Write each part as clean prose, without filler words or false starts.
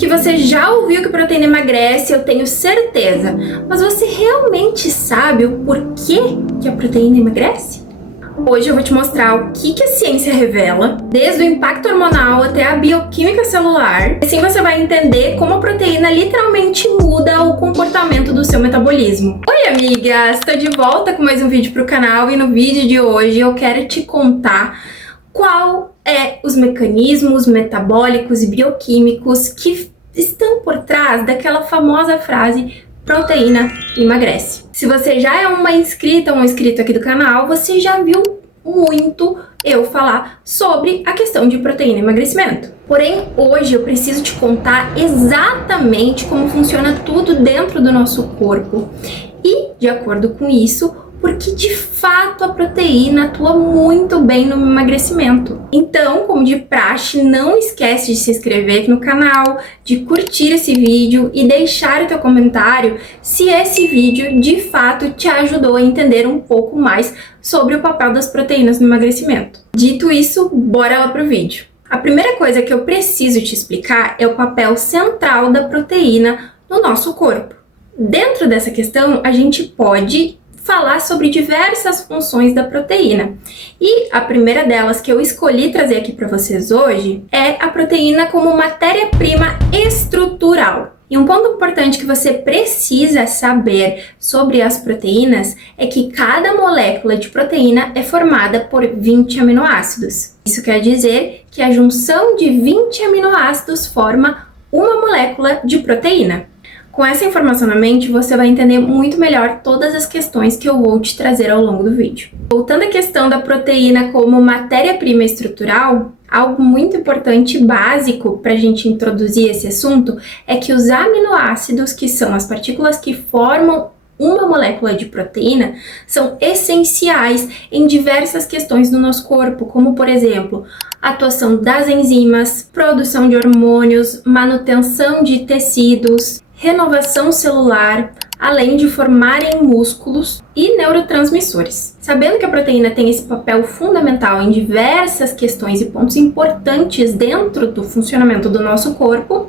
Que você já ouviu que proteína emagrece, eu tenho certeza. Mas você realmente sabe o porquê que a proteína emagrece? Hoje eu vou te mostrar o que a ciência revela, desde o impacto hormonal até a bioquímica celular. Assim você vai entender como a proteína literalmente muda o comportamento do seu metabolismo. Oi, amigas! Estou de volta com mais um vídeo para o canal e no vídeo de hoje eu quero te contar qual os mecanismos metabólicos e bioquímicos que estão por trás daquela famosa frase proteína emagrece. Se você já é uma inscrita ou um inscrito aqui do canal, você já viu muito eu falar sobre a questão de proteína e emagrecimento. Porém, hoje eu preciso te contar exatamente como funciona tudo dentro do nosso corpo e, de acordo com isso, porque de fato a proteína atua muito bem no emagrecimento. Então, como de praxe, não esquece de se inscrever aqui no canal, de curtir esse vídeo e deixar o teu comentário se esse vídeo de fato te ajudou a entender um pouco mais sobre o papel das proteínas no emagrecimento. Dito isso, bora lá pro vídeo. A primeira coisa que eu preciso te explicar é o papel central da proteína no nosso corpo. Dentro dessa questão, a gente pode falar sobre diversas funções da proteína. E a primeira delas que eu escolhi trazer aqui para vocês hoje é a proteína como matéria-prima estrutural. E um ponto importante que você precisa saber sobre as proteínas é que cada molécula de proteína é formada por 20 aminoácidos. Isso quer dizer que a junção de 20 aminoácidos forma uma molécula de proteína. Com essa informação na mente, você vai entender muito melhor todas as questões que eu vou te trazer ao longo do vídeo. Voltando à questão da proteína como matéria-prima estrutural, algo muito importante e básico para a gente introduzir esse assunto é que os aminoácidos, que são as partículas que formam uma molécula de proteína, são essenciais em diversas questões do nosso corpo, como por exemplo, a atuação das enzimas, produção de hormônios, manutenção de tecidos, renovação celular, além de formarem músculos e neurotransmissores. Sabendo que a proteína tem esse papel fundamental em diversas questões e pontos importantes dentro do funcionamento do nosso corpo,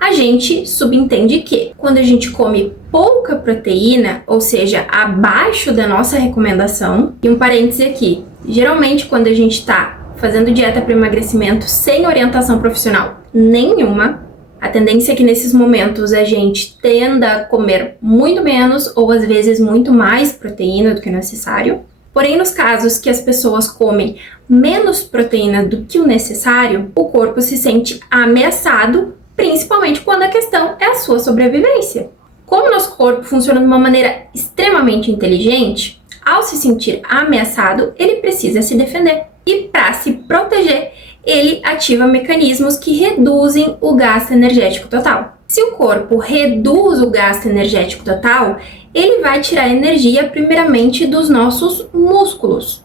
a gente subentende que quando a gente come pouca proteína, ou seja, abaixo da nossa recomendação, e um parêntese aqui, geralmente quando a gente está fazendo dieta para emagrecimento sem orientação profissional nenhuma, a tendência é que nesses momentos a gente tenda a comer muito menos ou às vezes muito mais proteína do que necessário. Porém, nos casos que as pessoas comem menos proteína do que o necessário, o corpo se sente ameaçado, principalmente quando a questão é a sua sobrevivência. Como nosso corpo funciona de uma maneira extremamente inteligente, ao se sentir ameaçado, ele precisa se defender. E para se proteger, ele ativa mecanismos que reduzem o gasto energético total. Se o corpo reduz o gasto energético total, ele vai tirar energia primeiramente dos nossos músculos.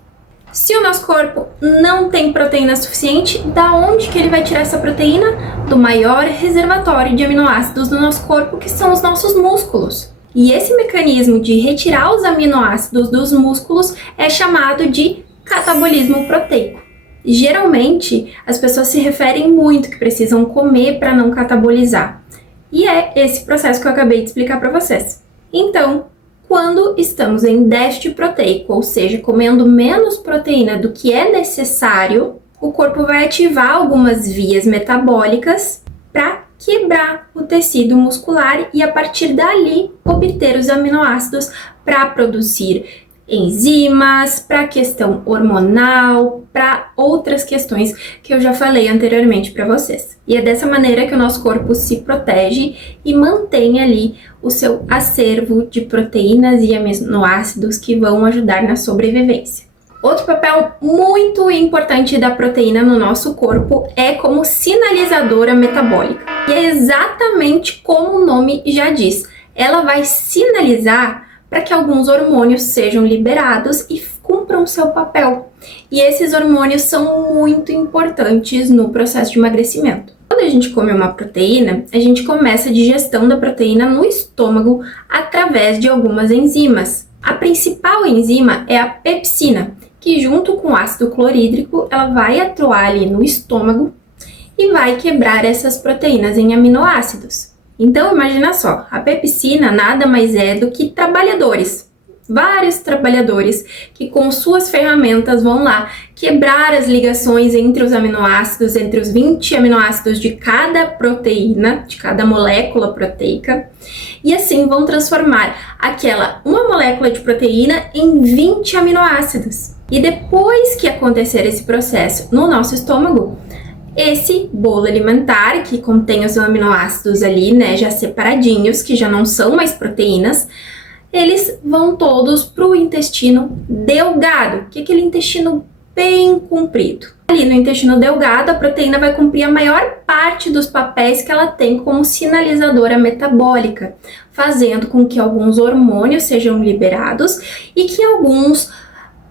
Se o nosso corpo não tem proteína suficiente, da onde que ele vai tirar essa proteína? Do maior reservatório de aminoácidos do nosso corpo, que são os nossos músculos. E esse mecanismo de retirar os aminoácidos dos músculos é chamado de catabolismo proteico. Geralmente, as pessoas se referem muito que precisam comer para não catabolizar. E é esse processo que eu acabei de explicar para vocês. Então, quando estamos em déficit proteico, ou seja, comendo menos proteína do que é necessário, o corpo vai ativar algumas vias metabólicas para quebrar o tecido muscular e a partir dali obter os aminoácidos para produzir enzimas, para a questão hormonal, para outras questões que eu já falei anteriormente para vocês. E é dessa maneira que o nosso corpo se protege e mantém ali o seu acervo de proteínas e aminoácidos que vão ajudar na sobrevivência. Outro papel muito importante da proteína no nosso corpo é como sinalizadora metabólica. E é exatamente como o nome já diz, ela vai sinalizar para que alguns hormônios sejam liberados e cumpram seu papel. E esses hormônios são muito importantes no processo de emagrecimento. Quando a gente come uma proteína, a gente começa a digestão da proteína no estômago através de algumas enzimas. A principal enzima é a pepsina, que junto com o ácido clorídrico, ela vai atuar ali no estômago e vai quebrar essas proteínas em aminoácidos. Então imagina só, a pepsina nada mais é do que trabalhadores, vários trabalhadores que com suas ferramentas vão lá quebrar as ligações entre os aminoácidos, entre os 20 aminoácidos de cada proteína, de cada molécula proteica, e assim vão transformar uma molécula de proteína em 20 aminoácidos. E depois que acontecer esse processo no nosso estômago, esse bolo alimentar que contém os aminoácidos ali, né, já separadinhos, que já não são mais proteínas, eles vão todos para o intestino delgado, que é aquele intestino bem comprido. Ali no intestino delgado, a proteína vai cumprir a maior parte dos papéis que ela tem como sinalizadora metabólica, fazendo com que alguns hormônios sejam liberados e que alguns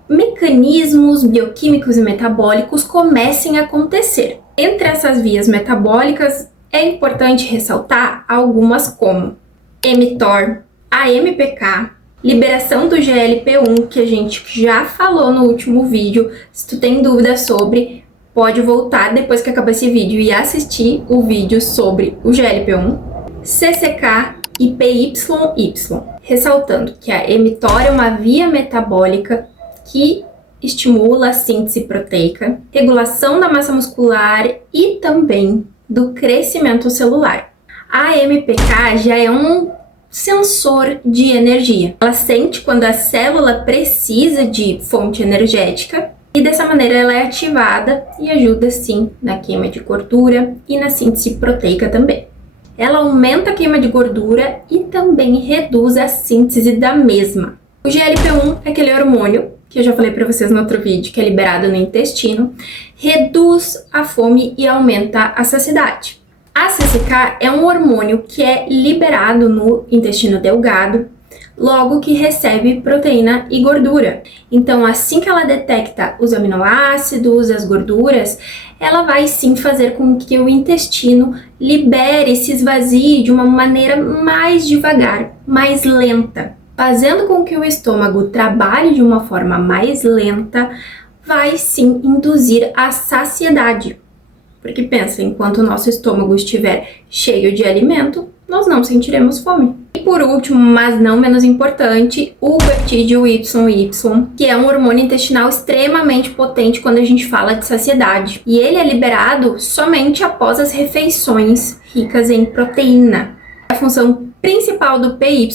mecanismos bioquímicos e metabólicos comecem a acontecer. Entre essas vias metabólicas, é importante ressaltar algumas como mTOR, AMPK, liberação do GLP-1, que a gente já falou no último vídeo. Se tu tem dúvida sobre, pode voltar depois que acabar esse vídeo e assistir o vídeo sobre o GLP-1, CCK e PYY. Ressaltando que a mTOR é uma via metabólica que estimula a síntese proteica, regulação da massa muscular e também do crescimento celular. A AMPK já é um sensor de energia. Ela sente quando a célula precisa de fonte energética e dessa maneira ela é ativada e ajuda sim na queima de gordura e na síntese proteica também. Ela aumenta a queima de gordura e também reduz a síntese da mesma. O GLP-1 é aquele hormônio que eu já falei para vocês no outro vídeo, que é liberado no intestino, reduz a fome e aumenta a saciedade. A CCK é um hormônio que é liberado no intestino delgado, logo que recebe proteína e gordura. Então, assim que ela detecta os aminoácidos, as gorduras, ela vai sim fazer com que o intestino libere, se esvazie de uma maneira mais devagar, mais lenta. Fazendo com que o estômago trabalhe de uma forma mais lenta, vai sim induzir a saciedade. Porque pensa, enquanto o nosso estômago estiver cheio de alimento, nós não sentiremos fome. E por último, mas não menos importante, o peptídeo YY, que é um hormônio intestinal extremamente potente quando a gente fala de saciedade. E ele é liberado somente após as refeições ricas em proteína. A função principal do PYY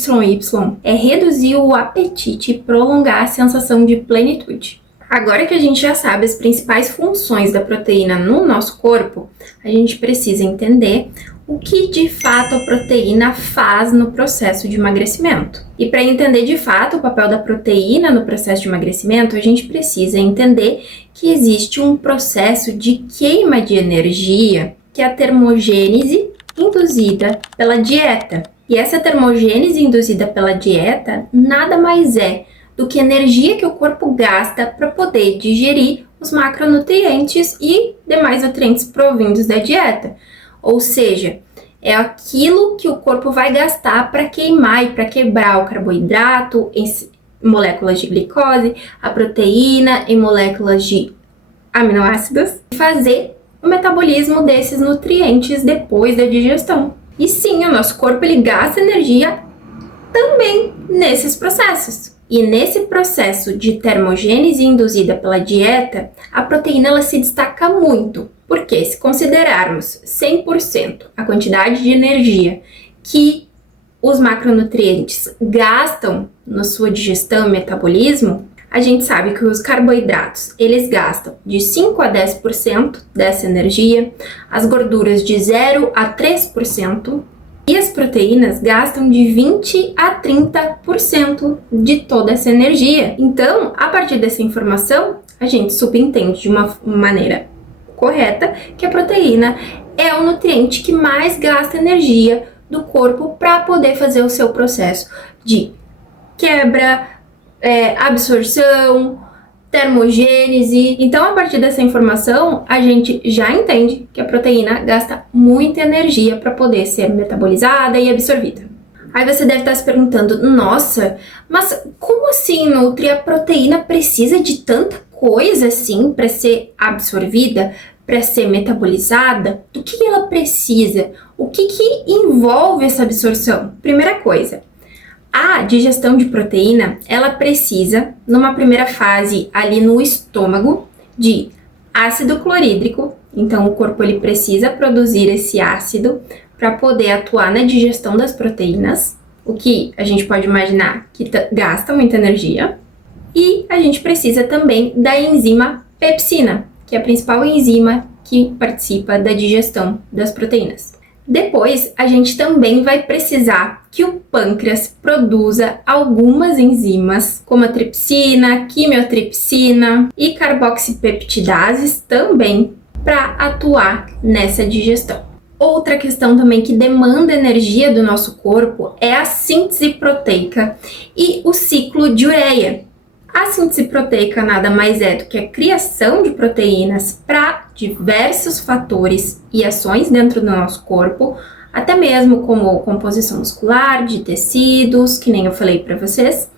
é reduzir o apetite e prolongar a sensação de plenitude. Agora que a gente já sabe as principais funções da proteína no nosso corpo, a gente precisa entender o que de fato a proteína faz no processo de emagrecimento. E para entender de fato o papel da proteína no processo de emagrecimento, a gente precisa entender que existe um processo de queima de energia, que é a termogênese induzida pela dieta. E essa termogênese induzida pela dieta nada mais é do que energia que o corpo gasta para poder digerir os macronutrientes e demais nutrientes provindos da dieta. Ou seja, é aquilo que o corpo vai gastar para queimar e para quebrar o carboidrato em moléculas de glicose, a proteína em moléculas de aminoácidos e fazer o metabolismo desses nutrientes depois da digestão. E sim, o nosso corpo ele gasta energia também nesses processos. E nesse processo de termogênese induzida pela dieta, a proteína ela se destaca muito, porque se considerarmos 100% a quantidade de energia que os macronutrientes gastam na sua digestão e metabolismo, a gente sabe que os carboidratos, eles gastam de 5 a 10% dessa energia, as gorduras de 0 a 3%, e as proteínas gastam de 20 a 30% de toda essa energia. Então, a partir dessa informação, a gente subentende de uma maneira correta que a proteína é o nutriente que mais gasta energia do corpo para poder fazer o seu processo de quebra, absorção, termogênese. Então, a partir dessa informação, a gente já entende que a proteína gasta muita energia para poder ser metabolizada e absorvida. Aí você deve estar se perguntando, nossa, mas como assim, Nutri? A proteína precisa de tanta coisa assim para ser absorvida? para ser metabolizada, do que ela precisa? O que envolve essa absorção? Primeira coisa, a digestão de proteína, ela precisa, numa primeira fase ali no estômago, de ácido clorídrico. Então o corpo ele precisa produzir esse ácido para poder atuar na digestão das proteínas, o que a gente pode imaginar que gasta muita energia. E a gente precisa também da enzima pepsina, que é a principal enzima que participa da digestão das proteínas. Depois, a gente também vai precisar que o pâncreas produza algumas enzimas, como a tripsina, quimiotripsina e carboxipeptidases também, para atuar nessa digestão. Outra questão também que demanda energia do nosso corpo é a síntese proteica e o ciclo de ureia. A síntese proteica nada mais é do que a criação de proteínas para diversos fatores e ações dentro do nosso corpo, até mesmo como composição muscular, de tecidos, que nem eu falei para vocês.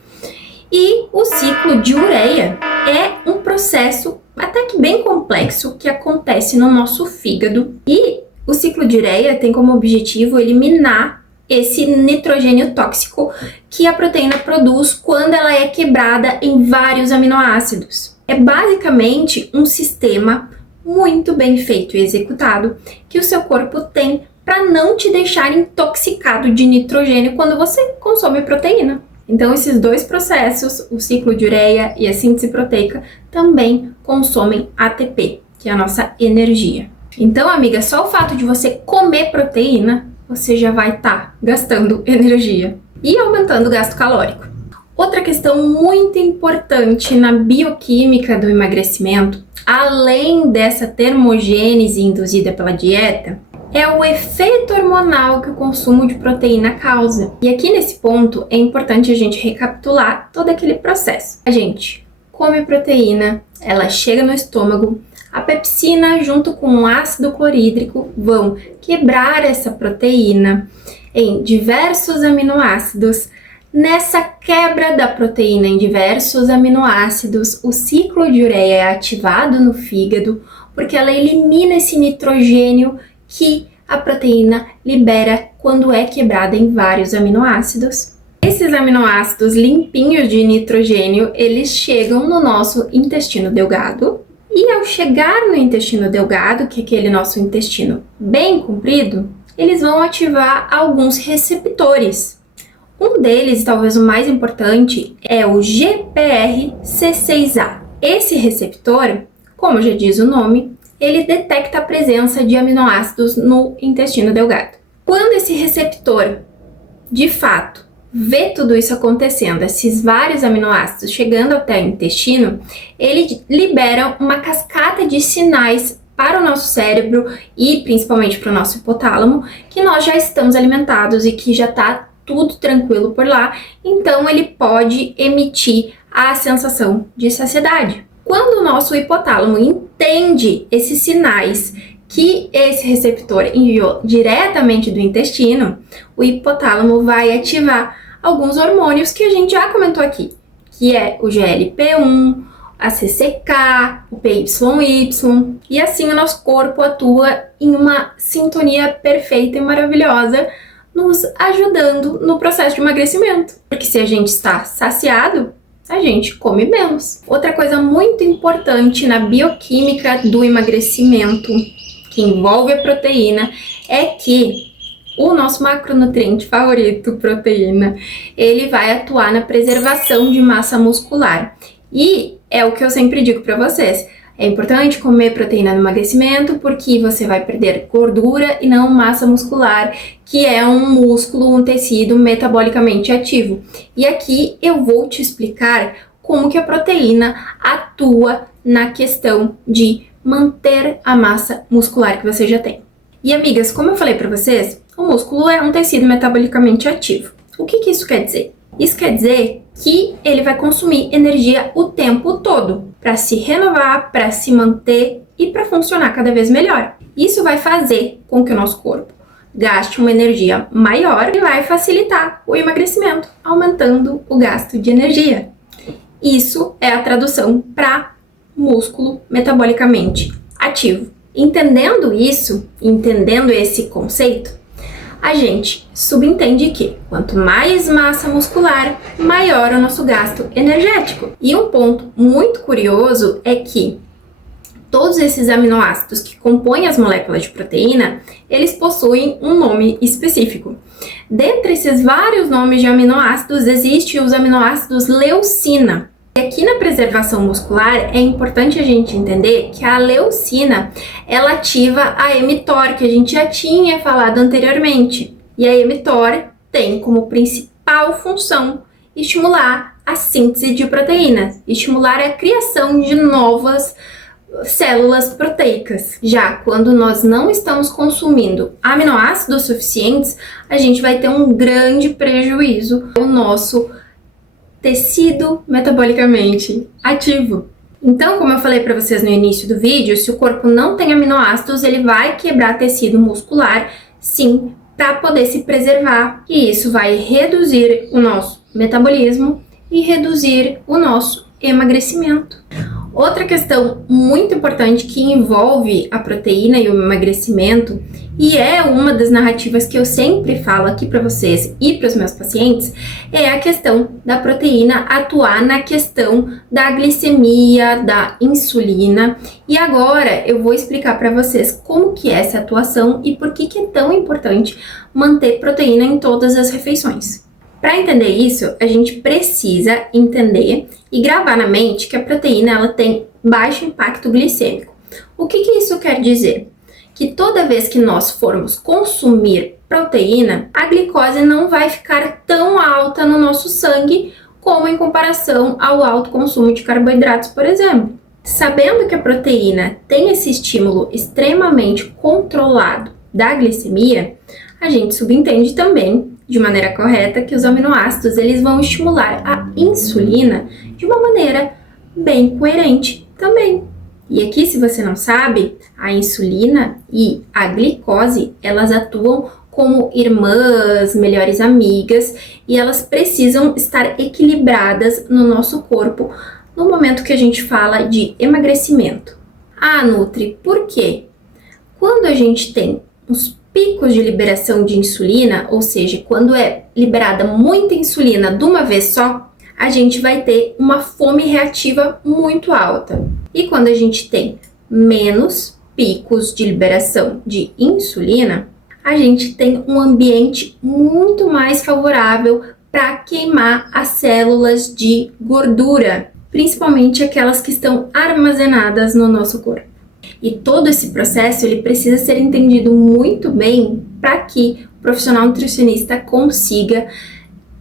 E o ciclo de ureia é um processo até que bem complexo que acontece no nosso fígado. E o ciclo de ureia tem como objetivo eliminar esse nitrogênio tóxico que a proteína produz quando ela é quebrada em vários aminoácidos. É basicamente um sistema muito bem feito e executado que o seu corpo tem para não te deixar intoxicado de nitrogênio quando você consome proteína. Então esses dois processos, o ciclo de ureia e a síntese proteica, também consomem ATP, que é a nossa energia. Então, amiga, só o fato de você comer proteína, você já vai estar gastando energia e aumentando o gasto calórico. Outra questão muito importante na bioquímica do emagrecimento, além dessa termogênese induzida pela dieta, é o efeito hormonal que o consumo de proteína causa. E aqui nesse ponto é importante a gente recapitular todo aquele processo. A gente come proteína, ela chega no estômago, a pepsina junto com o ácido clorídrico vão quebrar essa proteína em diversos aminoácidos. Nessa quebra da proteína em diversos aminoácidos, o ciclo de ureia é ativado no fígado porque ela elimina esse nitrogênio que a proteína libera quando é quebrada em vários aminoácidos. Esses aminoácidos limpinhos de nitrogênio, eles chegam no nosso intestino delgado. E ao chegar no intestino delgado, que é aquele nosso intestino bem comprido, eles vão ativar alguns receptores. Um deles, talvez o mais importante, é o GPRC6A. Esse receptor, como já diz o nome, ele detecta a presença de aminoácidos no intestino delgado. Quando esse receptor, de fato, vê tudo isso acontecendo, esses vários aminoácidos chegando até o intestino, ele libera uma cascata de sinais para o nosso cérebro e principalmente para o nosso hipotálamo, que nós já estamos alimentados e que já está tudo tranquilo por lá, então ele pode emitir a sensação de saciedade. Quando o nosso hipotálamo entende esses sinais que esse receptor enviou diretamente do intestino, o hipotálamo vai ativar alguns hormônios que a gente já comentou aqui, que é o GLP-1, a CCK, o PYY, e assim o nosso corpo atua em uma sintonia perfeita e maravilhosa, nos ajudando no processo de emagrecimento. Porque se a gente está saciado, a gente come menos. Outra coisa muito importante na bioquímica do emagrecimento, que envolve a proteína, é que o nosso macronutriente favorito, proteína, ele vai atuar na preservação de massa muscular. E é o que eu sempre digo para vocês. É importante comer proteína no emagrecimento porque você vai perder gordura e não massa muscular, que é um músculo, um tecido metabolicamente ativo. E aqui eu vou te explicar como que a proteína atua na questão de manter a massa muscular que você já tem. E amigas, como eu falei para vocês, o músculo é um tecido metabolicamente ativo. O que isso quer dizer? Isso quer dizer que ele vai consumir energia o tempo todo para se renovar, para se manter e para funcionar cada vez melhor. Isso vai fazer com que o nosso corpo gaste uma energia maior e vai facilitar o emagrecimento, aumentando o gasto de energia. Isso é a tradução para músculo metabolicamente ativo. Entendendo isso, entendendo esse conceito, a gente subentende que quanto mais massa muscular, maior o nosso gasto energético. E um ponto muito curioso é que todos esses aminoácidos que compõem as moléculas de proteína, eles possuem um nome específico. Dentre esses vários nomes de aminoácidos, existem os aminoácidos leucina. E aqui na preservação muscular é importante a gente entender que a leucina, ela ativa a mTOR, que a gente já tinha falado anteriormente. E a mTOR tem como principal função estimular a síntese de proteínas, estimular a criação de novas células proteicas. Já quando nós não estamos consumindo aminoácidos suficientes, a gente vai ter um grande prejuízo no nosso tecido metabolicamente ativo. Então, como eu falei para vocês no início do vídeo, se o corpo não tem aminoácidos, ele vai quebrar tecido muscular, sim, para poder se preservar. E isso vai reduzir o nosso metabolismo e reduzir o nosso emagrecimento. Outra questão muito importante que envolve a proteína e o emagrecimento, e é uma das narrativas que eu sempre falo aqui para vocês e para os meus pacientes, é a questão da proteína atuar na questão da glicemia, da insulina. E agora eu vou explicar para vocês como que é essa atuação e por que é tão importante manter proteína em todas as refeições. Para entender isso, a gente precisa entender e gravar na mente que a proteína ela tem baixo impacto glicêmico. O que isso quer dizer? Que toda vez que nós formos consumir proteína, a glicose não vai ficar tão alta no nosso sangue como em comparação ao alto consumo de carboidratos, por exemplo. Sabendo que a proteína tem esse estímulo extremamente controlado da glicemia, a gente subentende também de maneira correta que os aminoácidos eles vão estimular a insulina de uma maneira bem coerente também. E aqui, se você não sabe, a insulina e a glicose, elas atuam como irmãs, melhores amigas, e elas precisam estar equilibradas no nosso corpo no momento que a gente fala de emagrecimento. Ah, Nutri, por quê? Quando a gente tem uns picos de liberação de insulina, ou seja, quando é liberada muita insulina de uma vez só, a gente vai ter uma fome reativa muito alta. E quando a gente tem menos picos de liberação de insulina, a gente tem um ambiente muito mais favorável para queimar as células de gordura, principalmente aquelas que estão armazenadas no nosso corpo. E todo esse processo ele precisa ser entendido muito bem para que o profissional nutricionista consiga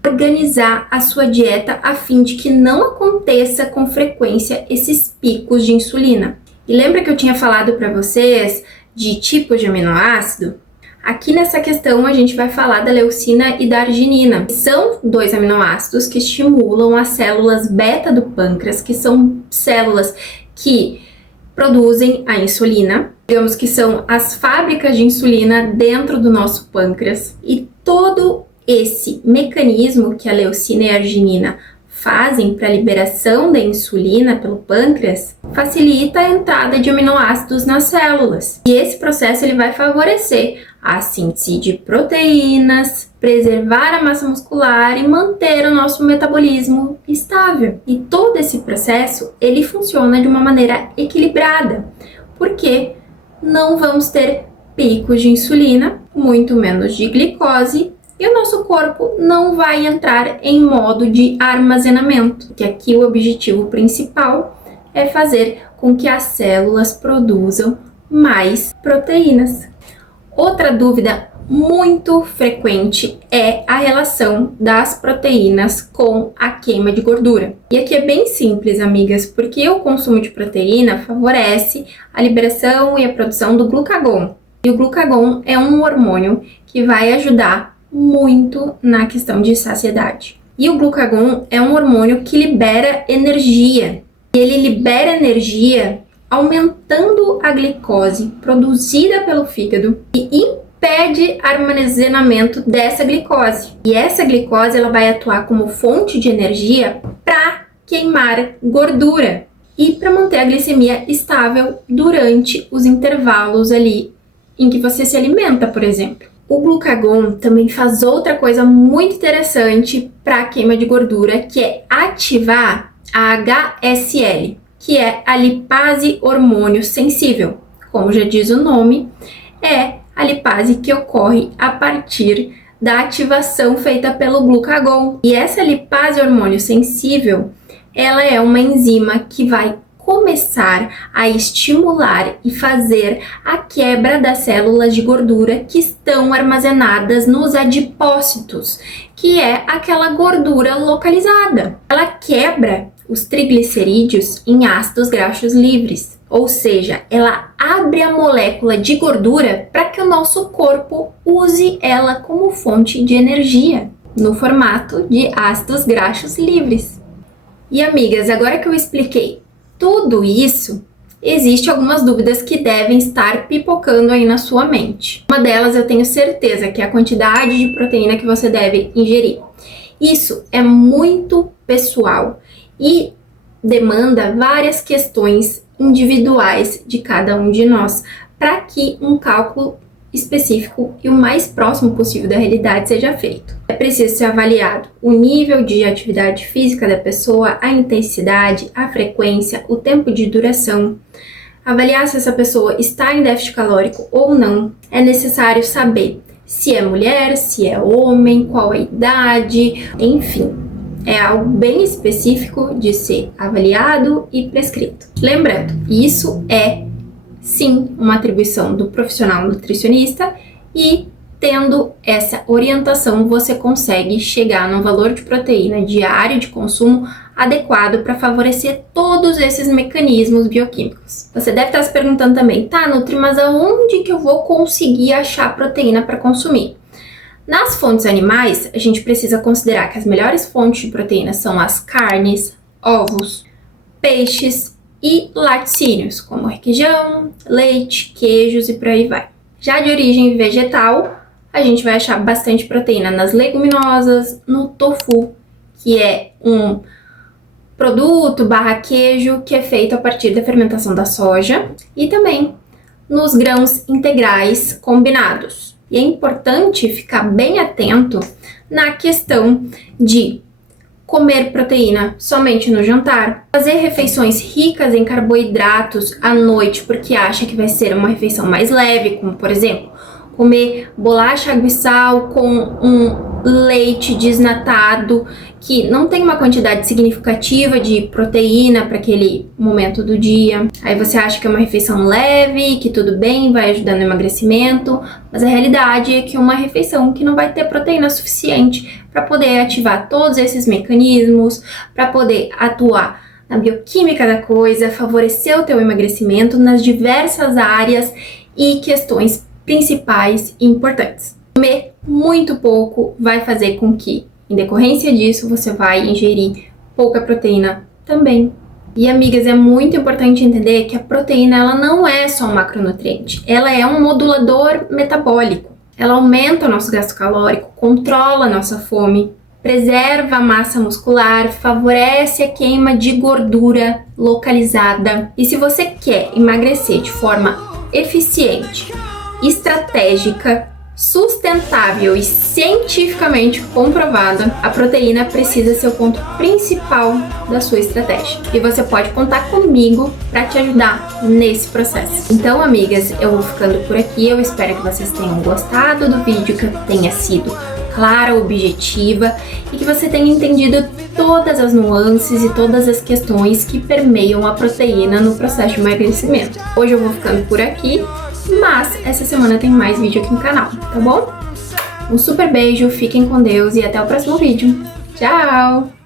organizar a sua dieta a fim de que não aconteça com frequência esses picos de insulina. E lembra que eu tinha falado para vocês de tipos de aminoácido? Aqui nessa questão a gente vai falar da leucina e da arginina. São dois aminoácidos que estimulam as células beta do pâncreas, que são células que produzem a insulina, digamos que são as fábricas de insulina dentro do nosso pâncreas. E todo esse mecanismo que a leucina e a arginina fazem para a liberação da insulina pelo pâncreas facilita a entrada de aminoácidos nas células. E esse processo ele vai favorecer a síntese de proteínas, preservar a massa muscular e manter o nosso metabolismo estável. E todo esse processo ele funciona de uma maneira equilibrada, porque não vamos ter picos de insulina, muito menos de glicose, e o nosso corpo não vai entrar em modo de armazenamento, que aqui o objetivo principal é fazer com que as células produzam mais proteínas. Outra dúvida muito frequente é a relação das proteínas com a queima de gordura. E aqui é bem simples, amigas, porque o consumo de proteína favorece a liberação e a produção do glucagon. E o glucagon é um hormônio que vai ajudar muito na questão de saciedade. E o glucagon é um hormônio que libera energia. E ele libera energia aumentando a glicose produzida pelo fígado e impede armazenamento dessa glicose. E essa glicose ela vai atuar como fonte de energia para queimar gordura. e para manter a glicemia estável durante os intervalos ali em que você se alimenta, por exemplo. O glucagon também faz outra coisa muito interessante para a queima de gordura, que é ativar a HSL, que é a lipase hormônio sensível. Como já diz o nome, é a lipase que ocorre a partir da ativação feita pelo glucagon. E essa lipase hormônio sensível, ela é uma enzima que vai começar a estimular e fazer a quebra das células de gordura que estão armazenadas nos adipócitos, que é aquela gordura localizada. Ela quebra os triglicerídeos em ácidos graxos livres, ou seja, ela abre a molécula de gordura para que o nosso corpo use ela como fonte de energia, no formato de ácidos graxos livres. E amigas, agora que eu expliquei tudo isso, existem algumas dúvidas que devem estar pipocando aí na sua mente. Uma delas eu tenho certeza que é a quantidade de proteína que você deve ingerir. Isso é muito pessoal e demanda várias questões individuais de cada um de nós para que um cálculo específico e o mais próximo possível da realidade seja feito. É preciso ser avaliado o nível de atividade física da pessoa, a intensidade, a frequência, o tempo de duração, avaliar se essa pessoa está em déficit calórico ou não. É necessário saber se é mulher, se é homem, qual a idade, enfim. É algo bem específico de ser avaliado e prescrito. Lembrando, isso é sim uma atribuição do profissional nutricionista e tendo essa orientação você consegue chegar num valor de proteína diário de consumo adequado para favorecer todos esses mecanismos bioquímicos. Você deve estar se perguntando também, tá, Nutri, mas aonde que eu vou conseguir achar proteína para consumir? Nas fontes animais, a gente precisa considerar que as melhores fontes de proteína são as carnes, ovos, peixes e laticínios, como requeijão, leite, queijos e por aí vai. Já de origem vegetal, a gente vai achar bastante proteína nas leguminosas, no tofu, que é um produto / queijo que é feito a partir da fermentação da soja, e também nos grãos integrais combinados. E é importante ficar bem atento na questão de comer proteína somente no jantar, fazer refeições ricas em carboidratos à noite porque acha que vai ser uma refeição mais leve, como por exemplo, comer bolacha, água e sal com um leite desnatado que não tem uma quantidade significativa de proteína para aquele momento do dia. Aí você acha que é uma refeição leve, que tudo bem, vai ajudar no emagrecimento, mas a realidade é que é uma refeição que não vai ter proteína suficiente para poder ativar todos esses mecanismos, para poder atuar na bioquímica da coisa, favorecer o teu emagrecimento nas diversas áreas e questões principais e importantes. Comer muito pouco vai fazer com que, em decorrência disso, você vai ingerir pouca proteína também. E amigas, é muito importante entender que a proteína ela não é só um macronutriente, ela é um modulador metabólico. Ela aumenta o nosso gasto calórico, controla a nossa fome, preserva a massa muscular, favorece a queima de gordura localizada. E se você quer emagrecer de forma eficiente, estratégica, sustentável e cientificamente comprovada, a proteína precisa ser o ponto principal da sua estratégia. E você pode contar comigo para te ajudar nesse processo. Então, amigas, eu vou ficando por aqui. Eu espero que vocês tenham gostado do vídeo, que tenha sido clara, objetiva e que você tenha entendido todas as nuances e todas as questões que permeiam a proteína no processo de emagrecimento. Hoje eu vou ficando por aqui, mas essa semana tem mais vídeo aqui no canal, tá bom? Um super beijo, fiquem com Deus e até o próximo vídeo. Tchau!